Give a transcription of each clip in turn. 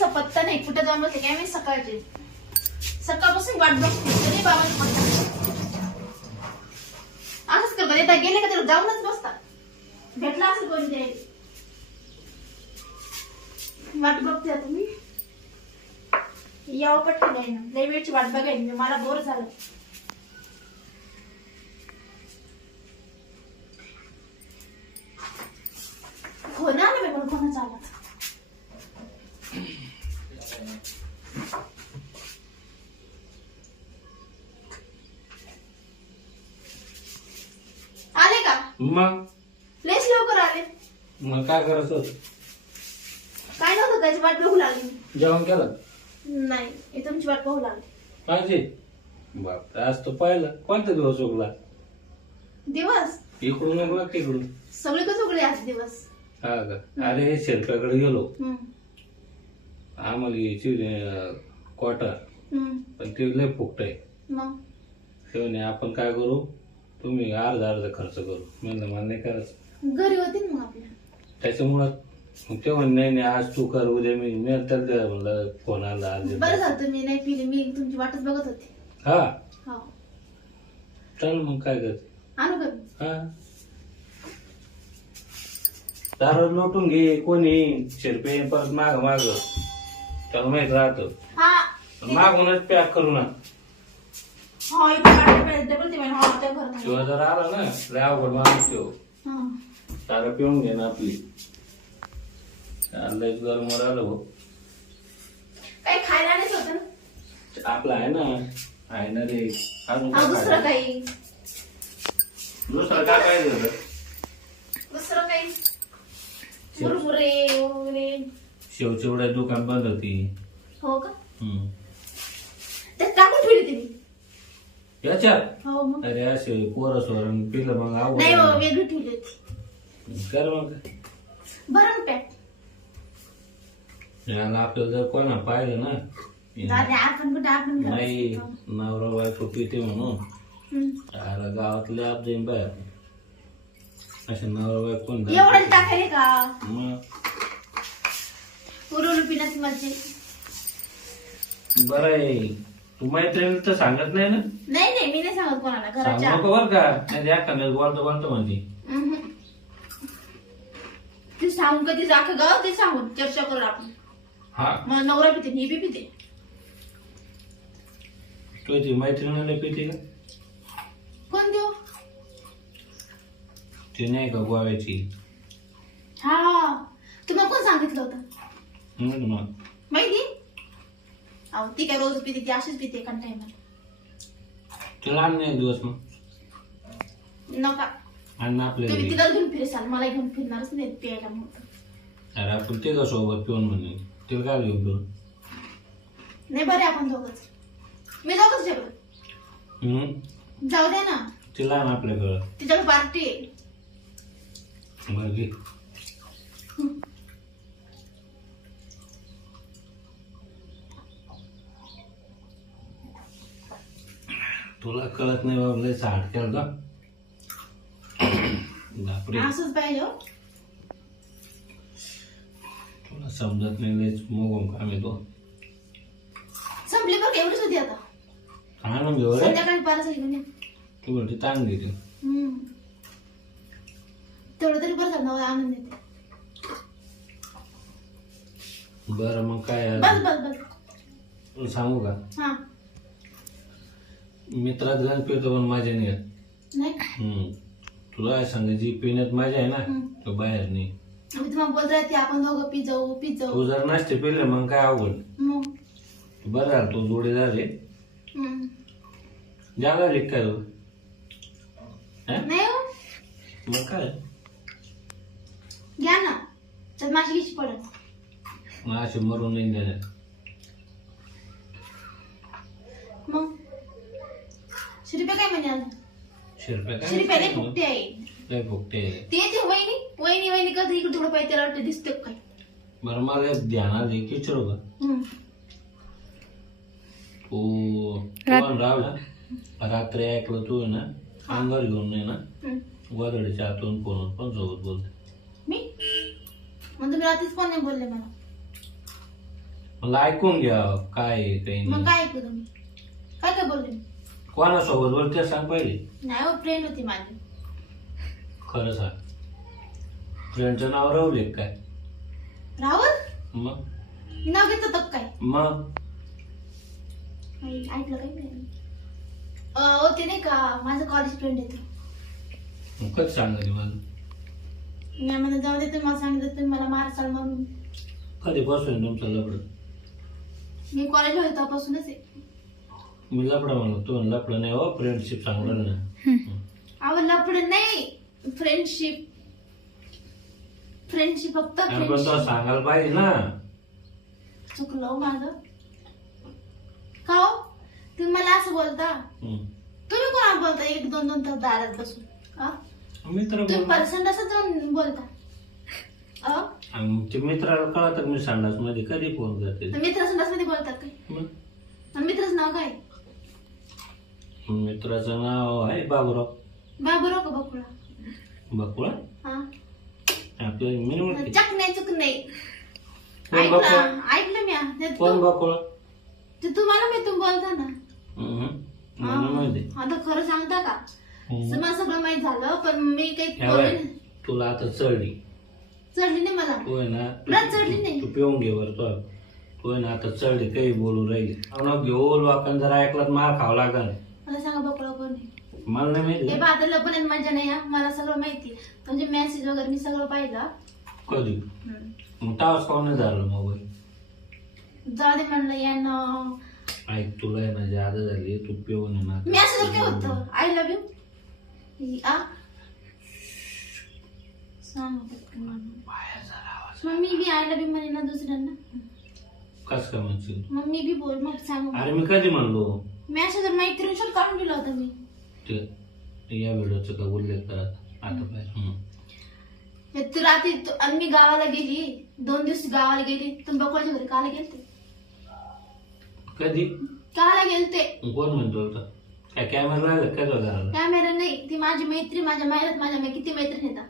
पत्ता नाही. कुठे जाऊन बसले? काय मी सकाळचे? सकाळपासून वाट बघते. तरी बाबाचा पत्ता असंच करतात. येता गेले का तर जाऊनच बसता भेटला असेल कोणी द्यायला वाट बघते आता मी. यावं पटकन आहे ना लय वेळची वाट बघायची. मला बोर झालं हो ना आलं बाई, पण कोणाचा आला आले का मग? लयच लवकर आले. मग काय करायचं होतं? काय नव्हतं त्याची वाट बघू लागली. जेवण केलं? नाही तुमची वाट बघू लागली. ते बाप आज तो पाहिलं. कोणता दिवस उगला? दिवस. इकडून उगला तिकडून? सगळीकडे उघडे आज दिवस? हा का? अरे शेरप्याकडे गेलो. हम्म, आम्हाला याची क्वार्टर हम्म. पण ते लय फुकट आहे. मग? ते म्हणे आपण काय करू? तुम्ही अर्धा अर्धा खर्च करू. म्हणलं मला नाही करायचं. घरी होते ना मग आपल्या. त्याच्यामुळं मग ते म्हणे नाही नाही आज तू कर उद्या मी मी त्याला त्या म्हणलं फोन आला आज बरं झालं तुम्ही नाही पिले मी तुमची वाटच बघत होते. हा? हो. चल मग काय करते आणू का मी? हा? दारू लोटून घे कोणी शिरपे परत माग माग. त्याला माहीत राहत. हा. मागूनच पॅक करू ना. हो इकडे ते म्हणे, हो त्या घरात. शिवाय जर आला ना लय अवघड माणूस हा. दारू पिऊन घे ना आपली. लय गरम आलं भाऊ काही खायला नाही होतं? ना आपलं आहे ना आहे ना रे. अजून हा काय दुसरं खायचं? काही. दुसरं काय काय झालं दुसरं काही. मुरमुरे वगैरे. शेव चिवड्या दुकान बंद होती. हो का? हम्म. त्यात टाकून ठेवली तुम्ही याच्यात? हो मग. अरे असे पोरं सोरण पिलं मग नाही हो अवघड वेगळी ठेवली होती. कर मग. पॅक. याला आपल्याला जर कोणा पाहिलं ना दादा आपण कुठे आपण घरात नाही असतो. नवरा बायको पिते म्हणून. हम्म. याला गावातले आप जाईन बाहेर. असे नवरा बायको कोण एवढं टाकायले का? मग? उरून पिण्याची मज्जा बरं आहे. तू मैत्रिणी तर सांगत नाही ना. नाही नाही मी नाही सांगत कोणाला सांगू घराच्या नको बर का. नाही द्या का बोलतो बोलतो म्हणते. ते सांगून कधी जाख गाव ते सांगून चर्चा करू आपण. हा. मग नवरा पिते मी बी पिते. मैत्रिणीला पिते का? कोण देऊ ती नाही का गोव्याची? हा. तुम्हाला कोण सांगितलं होतं? म्हणून मग. माहिती? अहो ती काय रोज पिते ती अशीच पिते एका टायमाला तुला आण नाही दिवस मग. नका. आण तुम्ही घरी. तिला घेऊन फिरसाल मला घेऊन फिरणारच नाही प्यायला म्हणून. अरे आपण ते का सोबत पिऊन म्हणे. तिला काय घेऊन पिऊन नाही बरे आपण दोघच. मी दोघच जेवलो. हम्म? जाऊ दे ना. तिला आण आपल्याकडं तिच्याकडे पार्टी आहे. बरं घे. तुला कळत नाही बाबा लय साठ केलं का असंच पाहिजे हो. तुला समजत नाही लयच मोगून काम येतो संपली का, एवढीच होती आता. घेऊ संध्याकाळी पाच घेऊन ये. तू म्हणते ताण देते. हम्म. तेवढं तरी बरं झालं आनंद येते. बरं मग काय बस सांगू का? हा. मित्रात गण पितो पण माझ्या नाही येत. नाही हम्म. तुला सांग जी पिण्यात मजा आहे ना हम्म. तो बाहेर नाही. मी तुम्हाला बोलत राहते आपण दोघं पी जाऊ पी जाऊ. तू जर नाश्ते पिले मग काय मग? बरं झालं तू आहे हम्म. जागा लिख काय तू हा? नाही हो. मग काय? घ्या ना. त्यात माझी घ्यायची पडत. मग असे मरून नाही देणार. मग? श्रीपे काय म्हणे अजून? शिरप्या श्रीपे काय फुकटे आहे. लय फुकटे ते ते वहिनी वहिनी वहिनी कधी इकडे थोडं पाहिजे त्याला वाटतं दिसतं काय? बरं मला एक ध्यानात आहे किचरो का? हम्म. तू तू आणि राव ना रात्री ऐकलं तू आहे ना? अंगावर घेऊन नाही ना? हम्म. गोदडीच्या आतून फोनवर पण सोबत बोलते. मी? मग तुम्ही रात्रीच कोण नाही बोलले मला. मला ऐकून घ्या काय आहे, काही मग नाही काय ऐकू तुम्ही? काय काय बोलले? मी? कोणासोबत? बोलते सांग पहिले. नाही हो फ्रेंड होती माझी. खरं सांग. फ्रेंडचं नाव राहुल आहे काय? राहुल? मग? नाव घेत होतं काय? मग? ऐकलं काही नाही अं, हो ते नाही का माझं कॉलेज फ्रेंड येतो मग कधी सांगायची मला मी जाऊ दे तुम्ही मला सांगितलं तुम्ही मला मारसाल म्हणून. कधी बसून तुमचं लपड मी कॉलेजला होतो तेव्हापासूनच आहे. मी लपडा म्हणलो तू लपड नाही. हो फ्रेंडशिप चांगलं नाही अहो लपड नाही फ्रेंडशिप फ्रेंडशिप फक्त अरे पण सांगायला पाहिजे ना. चुकलं हो माझं. का हो? तुम्ही मला असं बोलता? हम्म. तुम्ही कोणा बोलता? एक दोन दोन तास दारात बसून. हा? मित्र तुम्ही बोल पर्सन असं जाऊन बोलता. अहो, आणि ते मित्राला कळत मी संडासमध्ये कधी फोन करते? तर मित्र संडासमध्ये बोलतात काय? मग? आणि मित्राचं नाव काय? मित्राचं नाव आहे बाबूराव. बाबूराव का बकुळा? बकुळा? हा. आपलं मी चक नाही चुक नाही. कोण बकुळा? ऐकलं ऐकलं मी. ते कोण तू- बकुळा? ते तुम्हाला मी तुम्ही बोलता ना. हम्म. मला माहिती. हा. आता खरं सांगता का? हम्म. मला सगळं माहीत झालं पण मी काही या बोलले बाय, नाही. तुला आता चढली. चढली नाही मला. तू आहे ना चढली नाही. तू पिऊन घे बरं तो. तू आहे ना आता चढली काही बोलू राहिली. नाव घेऊ लोकांना जर ऐकलं तर मार खावं लागल. मला सांगा बकुळा कोण आहे? मला नाही हे माहिती पण आहे, मजा नाही हा. मला सगळं माहिती म्हणजे मेसेज वगैरे मी सगळं पाहिलं. कधी? हम्म. मग तास नाही झालं मोबाईल जाऊ दे म्हणलं यानं ऐक तुला आहे ना जादा झाली तू पिऊन आहे ना. मेसेज काय होतं. आय लव्ह यू आ? सांग पटकन मला. बाहेर. मग मी बी आय लव्ह यू म्हणे ना दुसऱ्यांना. कस काय म्हणशील? मग मी बी बोल मग सांग. अरे मी कधी म्हणलो? मेसेज मैत्रीण शोध काढून दिला होता मी. ते या व्हिडिओचा का उल्लेख करत आता हम्म. हे रात्री तू- आणि मी गावाला गेली. दोन दिवस गावाला गेली. तुम्ही बकुळाच्या घरी काला गेलते. कधी? काला गेलते. कोण म्हणतो होता? काय कॅमेरा लागला काय तो कॅमेरा नाही. ती माझी मैत्री माझ्या माहेरात माझ्या मै- किती मैत्रीण येतात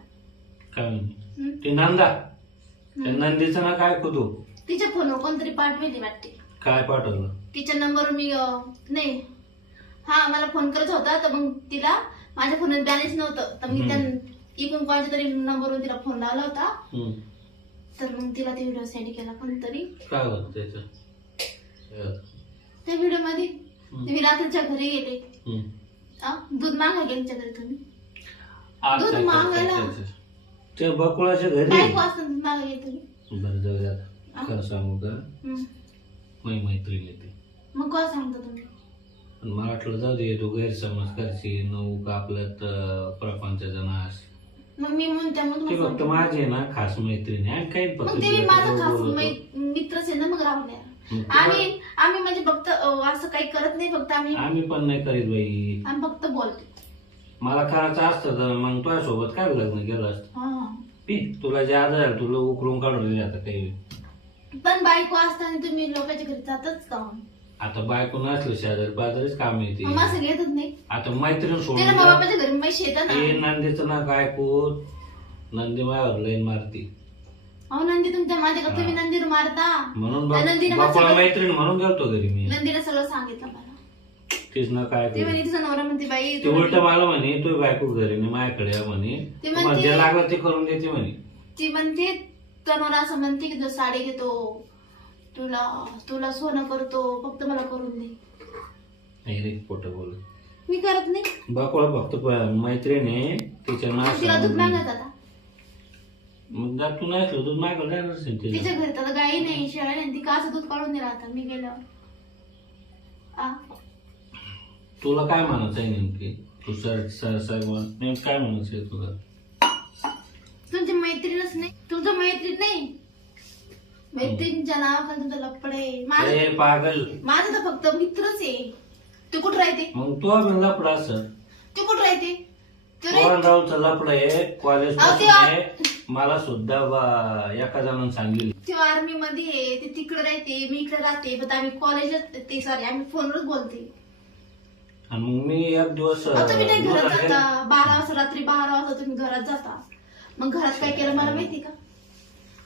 काय म्हणते? ते नंदा? त्या नंदीचं ना काय कुतू तिच्या फोनवर कोणतरी पाठवली वाटते. काय पाठवलं तिच्या नंबरवर मी अं, नाही हा मला फोन करत होता तर मग तिला माझ्या फोनात बॅलन्स नव्हतं तर मी त्या इकडून कोणाच्या तरी नंबरवरून तिला फोन लावला होता हम्म. तर मग तिला ते व्हिडिओ सेंड केला पण तरी काय होत त्याचं त्या व्हिडिओमध्ये हम्म. तुम्ही रात्रीच्या घरी गेले हम्म. आ, दूध मागा गेले घरी तुम्ही अच्छा, दूध अच्छा, मागायला. अच्छा, अच्छा. ते बकुळाच्या घरी काय वाजता दूध मागा गेले तुम्ही बरं जाऊ द्या आता. खरं सांगू का हम्म. माझी मैत्रीण येते. मग काय सांगता तुम्ही? पण मला वाटलं जाऊ दे तू गैरसमज करशील नऊ का आपल्यात अं, प्रपंचाचा नाश मग मी म्हणते मग ते फक्त. माझी ना खास मैत्रीण आहे आणि काही फक्त मग ते मी तुला माझा खास. मै- मित्रच आहे ना मग राहुल्या आम्ही आम्ही म्हणजे फक्त अं, असं काही करत नाही फक्त आम्ही आम्ही पण नाही करीत बाई. आम्ही फक्त बोलतो मला करायचं असतं तर मग तुझ्या सोबत काय लग्न केलं असतं? हा. पी तुला जे आज झालं तुला उकरून काढून दिले आता काही. पण बायको असताना तुम्ही लोकांच्या घरी जातच का? आता बायको नसलं शेजारी पाजारीच काम येते मग असं घेतच नाही. आता मैत्रीण सोडून मग. बाबाच्या घरी पैसे येतात ते ना नंदीचं ना काय कोण नंदी मायावर लाईन मारती. अहो नंदी तुमच्या माझ्या का तुम्ही नंदीर मारता. म्हणून त्या नंदीने मला बापाला सगळं- मैत्रीण म्हणून गेलतो घरी मी. नंदीने सगळं सांगितलं मला. तीच ना काय ते करू. म्हणे तिचा नवरा म्हणते बाई ते तू उलट मला म्हणे तू बायको घरी नाही माझ्याकडे या म्हणे. ते तुम्हाला जे लागलं ते करून देते म्हणे. ती म्हणते तुझा नवरा असं म्हणते की तो साडी घेतो तुला तुला सोनं करतो फक्त मला करून दे. नाही रे खोटं बोल. मी करत नाही. बाकोळा फक्त प- मैत्रीण आहे तिच्या मग तिला दूध नाश मागत आता. मग जा तू नाही दूध मागलं जाणार असेल तिला. तिच्या घरी तर गाई नाही शेळ्या नाही ती काचं दूध काढून दिला आता? मी गेल्यावर. आ? तुला काय म्हणायचं आहे नेमकी? तू सर सर सर नेमकं काय म्हणायचं आहे तुला तुमची मैत्रीणच नाही तुमचं मैत्रीण नाही मैत्रिणीच्या नावाखाली तुमचं लपड आहे. माझं ए पागल. माझं तर फक्त मित्रच आहे. तू कुठं राहते? मग तू आपण लपडा सर तू कुठं राहते? तू रे- पवन राऊचं लपड आहे कॉलेज अहो, ते पासून आ- आहे. मला सुद्धा बा- एका जणांनी सांगितलं. ती आर्मी मध्ये आहे ते तिकडे राहते मी इकडे राहते पण आम्ही कॉलेजात ते सॉरी आम्ही फोनवरच बोलते. आणि मग मी एक दिवस अहो, तुम्ही नाही अं, घरात जाता. बारा वाजता रात्री बारा वाजता तुम्ही घरात जाता. मग घरात काय केलं मला माहिती का?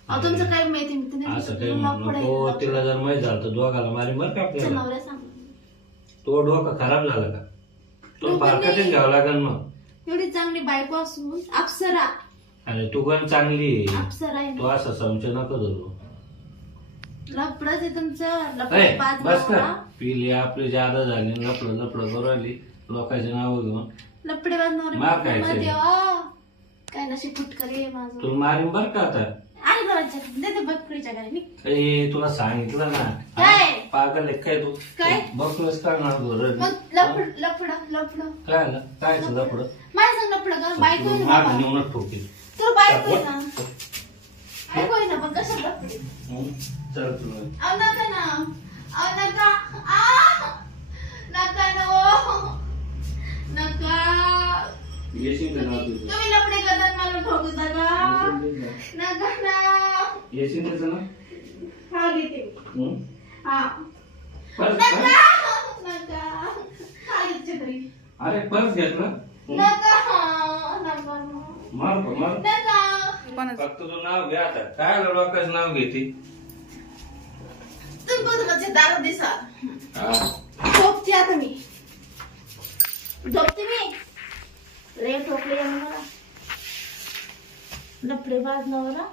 अहो तुमचं काय माहिती मी असं काही म्हणू नको तिला जर माहीत झालं तर दोघाला मारी बरं का तुमच्या आपल्याला? नवऱ्या सांग. तो डोकं खराब झाला का? तो फारकतीच घ्यावं लागेल मग. एवढी चांगली बायको असून अप्सरा. आणि तू पण चांगली आहे. अप्सरा आहे तो असा संशय नको धरू लपडच आहे तुमचं. लपड पाच बस नवरा. का? पिली आपली जादा झाली लपड लपड करू आली लोकांची नाव घेऊन. नवरे मार खायचं. मध्ये, आ. काय नशीब फुटकरी आहे माझं. तुला मारीन बर का आता? घराच्या देते बकरीच्या घरी निघ. ए तुला सांगितलं ना. काय? पागल आहे. काय तू? काय? बघतोस का ना मग लपड लपड लपड काय आलं? काय माझ्या सांग लपड का बायको आहे ना माग बाबा. नेऊनच ठोकी. तुला बायको आहे ना? बायको आहे ना पण कसं लपडी चल तुला. अहो नका ना. अहो नका. आ! नका नो. नका. येशील का ना तुम्ही लपडे करतात मला ठोकू नका नका ना. येशील त्याचं ना हा घेते हं? हा. परत नका. परत? नका. हा घेते छत्री अरे परत घेतला? हं? नका. नका मार का, मार नका. फक्त तू नाव घ्या आता. काय लोकांचं नाव घेते? तुम्ही बघ दारात दिसा? हा. झोपते आता मी. झोपते मी. लय ठोकले मला. लपडे बाज नवरा